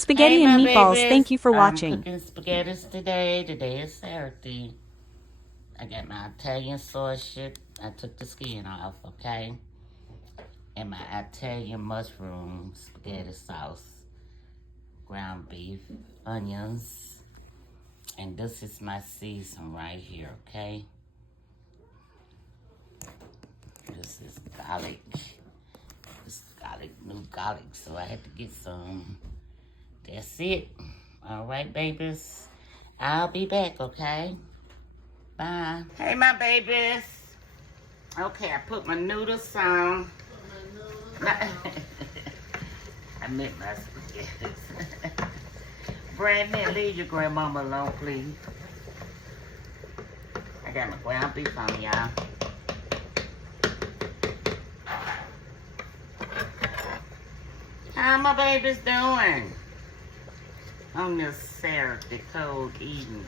Spaghetti and meatballs, babies. thank you for I'm watching. cooking spaghetti today. Today is Saturday. I got my Italian sausage. I took the skin off, okay? And my Italian mushroom spaghetti sauce. Ground beef, onions. And this is my season right here, okay? This is garlic. This is garlic, new garlic, so I had to get some. That's it. All right, babies. I'll be back, okay? Bye. Hey, my babies. Okay, I put my noodles on. I meant my spaghetti. Brandon, leave your grandmama alone, please. I got my ground beef on, y'all. How my babies doing on this Saturday cold evening?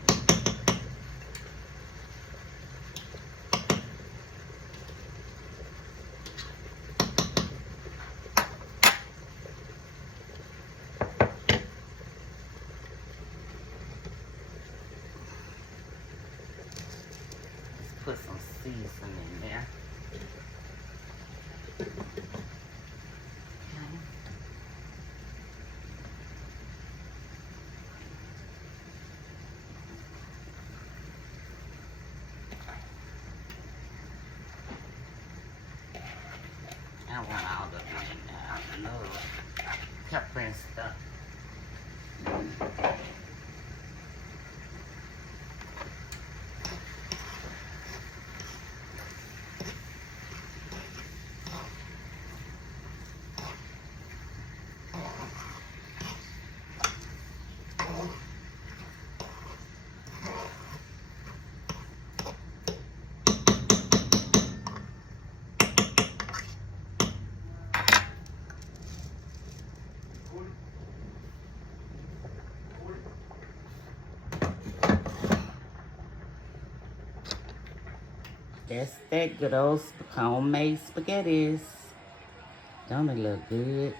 Let's put some seasoning in there. I want all of it in there. I know. Pepper and stuff. That's that good old homemade spaghettis. Don't it look good?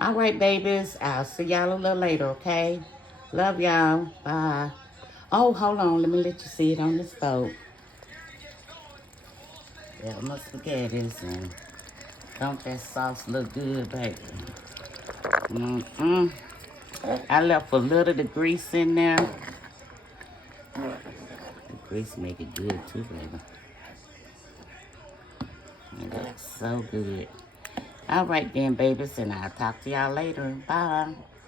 All right, babies. I'll see y'all a little later, okay? Love y'all. Bye. Oh, hold on. Let me let you see it on the stove. Yeah, my spaghettis. And don't that sauce look good, baby? Mm-hmm. I left a little of the grease in there. The grease make it good, too, baby. It looks so good. All right then, babies, and I'll talk to y'all later. Bye.